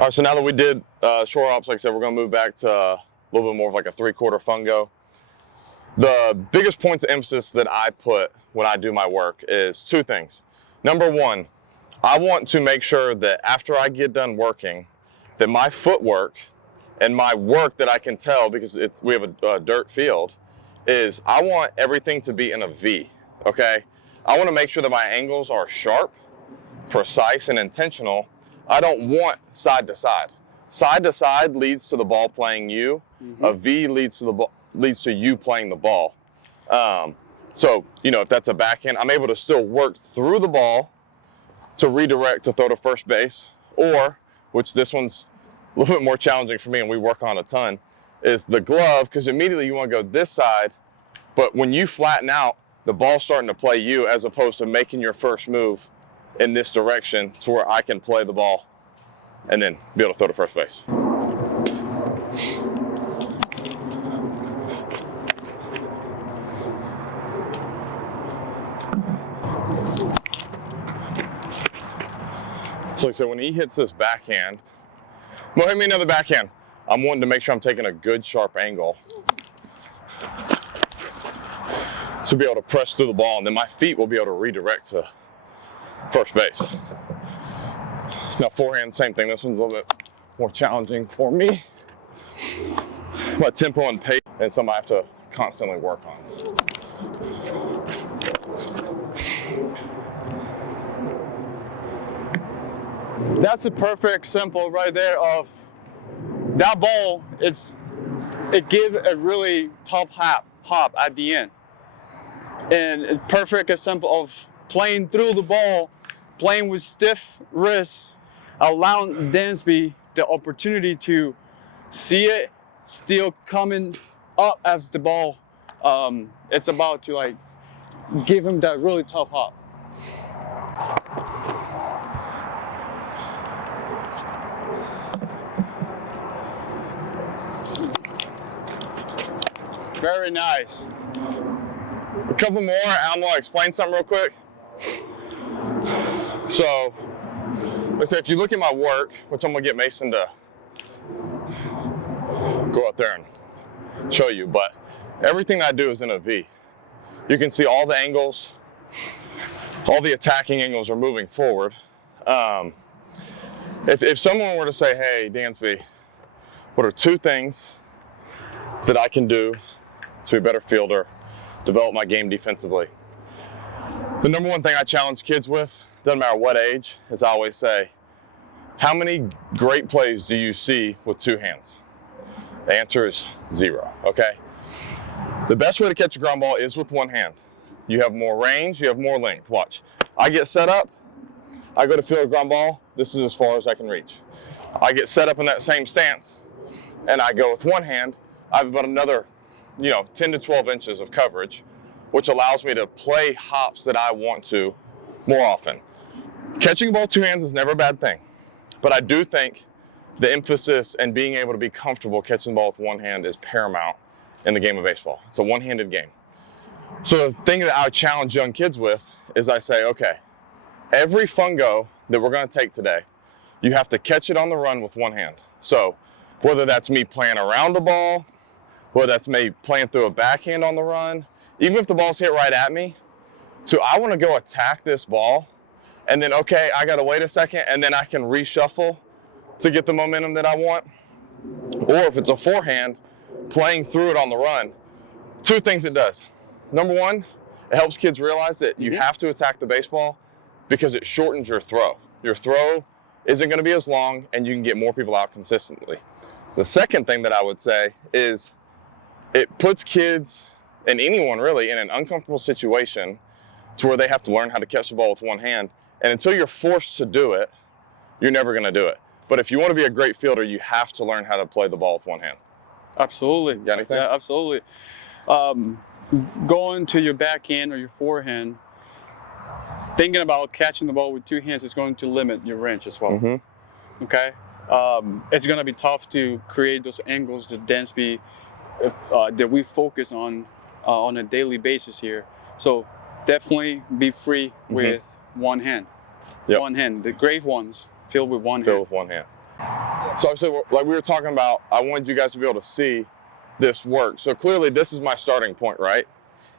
All right, so now that we did short hops, like I said, we're going to move back to a little bit more of like a 3/4 fungo. The biggest points of emphasis that I put when I do my work is two things. Number one, I want to make sure that after I get done working, that my footwork and my work that I can tell, because we have a dirt field, is I want everything to be in a V, okay? I want to make sure that my angles are sharp, precise, and intentional. I don't want side to side. Side to side leads to the ball playing you. A V leads to you playing the ball. So, you know, if that's a backhand, I'm able to still work through the ball to redirect to throw to first base, or, which this one's a little bit more challenging for me and we work on a ton, is the glove, because immediately you want to go this side, but when you flatten out, the ball's starting to play you as opposed to making your first move in this direction to where I can play the ball and then be able to throw to first base. So like I said, when he hits this backhand, well, hit me another backhand. I'm wanting to make sure I'm taking a good sharp angle to be able to press through the ball, and then my feet will be able to redirect to first base. Now forehand, same thing. This one's a little bit more challenging for me. My tempo and pace is something I have to constantly work on. That's a perfect example right there of that ball. It gives a really tough hop at the end, and it's perfect example of playing through the ball, playing with stiff wrists, allowing Dansby the opportunity to see it still coming up as the ball it's about to like give him that really tough hop. Very nice. A couple more, I'm gonna explain something real quick. So, let's say if you look at my work, which I'm gonna get Mason to go up there and show you, but everything I do is in a V. You can see all the angles, all the attacking angles are moving forward. If someone were to say, hey, Dansby, what are two things that I can do to be a better fielder, develop my game defensively? The number one thing I challenge kids with, doesn't matter what age, is I always say, how many great plays do you see with two hands? The answer is 0, okay? The best way to catch a ground ball is with one hand. You have more range, you have more length. Watch. I get set up, I go to field a ground ball, this is as far as I can reach. I get set up in that same stance, and I go with one hand, I have about another 10 to 12 inches of coverage, which allows me to play hops that I want to more often. Catching a ball with two hands is never a bad thing, but I do think the emphasis and being able to be comfortable catching the ball with one hand is paramount in the game of baseball. It's a one-handed game. So the thing that I challenge young kids with is I say, okay, every fungo that we're gonna take today, you have to catch it on the run with one hand. So whether that's me playing around the ball, whether that's me playing through a backhand on the run, even if the ball's hit right at me, so I want to go attack this ball, and then, okay, I got to wait a second, and then I can reshuffle to get the momentum that I want. Or if it's a forehand, playing through it on the run. Two things it does. Number one, it helps kids realize that you have to attack the baseball because it shortens your throw. Your throw isn't going to be as long, and you can get more people out consistently. The second thing that I would say is it puts kids, and anyone really, in an uncomfortable situation to where they have to learn how to catch the ball with one hand. And until you're forced to do it, you're never going to do it. But if you want to be a great fielder, you have to learn how to play the ball with one hand. Absolutely. Got anything? Yeah, absolutely. Going to your backhand or your forehand, thinking about catching the ball with two hands is going to limit your range as well. Okay? It's going to be tough to create those angles that Dansby that we focus on a daily basis here. So definitely be free with one hand. One hand. The great ones filled with one hand. Filled with one hand. So obviously, like we were talking about, I wanted you guys to be able to see this work. So clearly this is my starting point, right?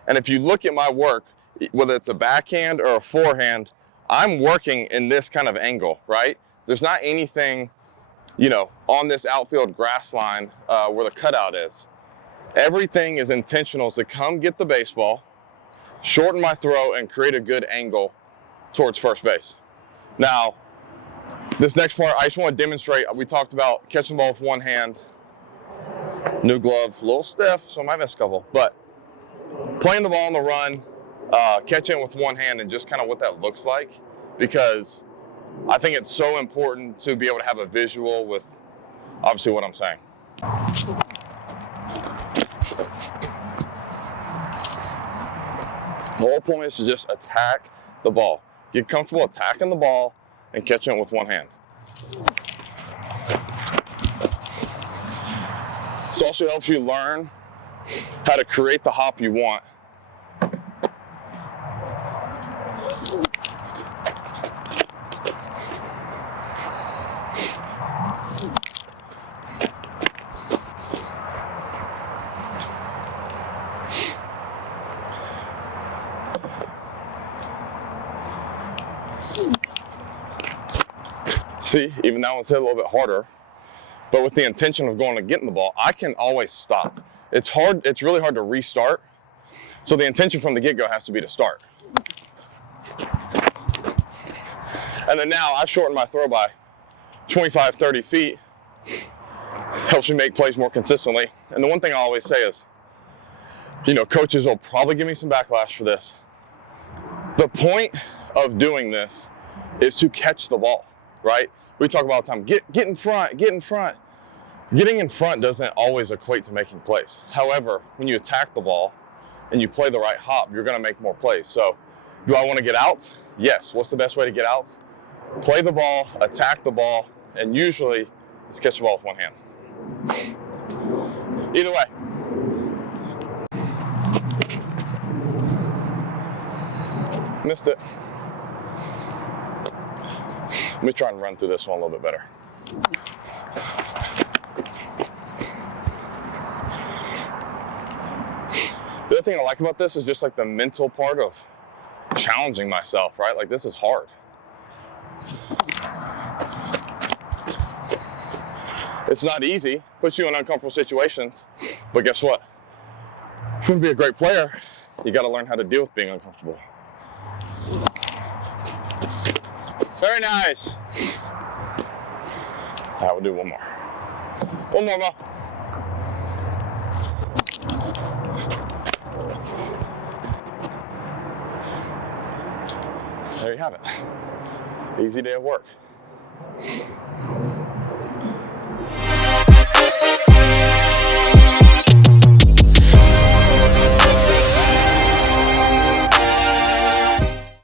And if you look at my work, whether it's a backhand or a forehand, I'm working in this kind of angle, right? There's not anything, you know, on this outfield grass line where the cutout is. Everything is intentional to come get the baseball, shorten my throw, and create a good angle towards first base. Now, this next part, I just want to demonstrate. We talked about catching the ball with one hand. New glove, a little stiff, so I might miss a couple. But playing the ball on the run, catching it with one hand, and just kind of what that looks like. Because I think it's so important to be able to have a visual with, obviously, what I'm saying. The whole point is to just attack the ball. Get comfortable attacking the ball and catching it with one hand. This also helps you learn how to create the hop you want. See, even that one's hit a little bit harder, but with the intention of going to getting the ball, I can always stop. It's hard, it's really hard to restart. So the intention from the get-go has to be to start. And then now I've shortened my throw by 25, 30 feet. Helps me make plays more consistently. And the one thing I always say is, you know, coaches will probably give me some backlash for this. The point of doing this is to catch the ball, right? We talk about all the time, get in front, get in front. Getting in front doesn't always equate to making plays. However, when you attack the ball and you play the right hop, you're gonna make more plays. So, do I wanna get out? Yes. What's the best way to get out? Play the ball, attack the ball, and usually it's catch the ball with one hand. Either way. Missed it. Let me try and run through this one a little bit better. The other thing I like about this is just like the mental part of challenging myself, right? Like this is hard. It's not easy, puts you in uncomfortable situations, but guess what? If you want to be a great player, you got to learn how to deal with being uncomfortable. Very nice. All right, we'll do one more. One more, Mo. There you have it. Easy day of work.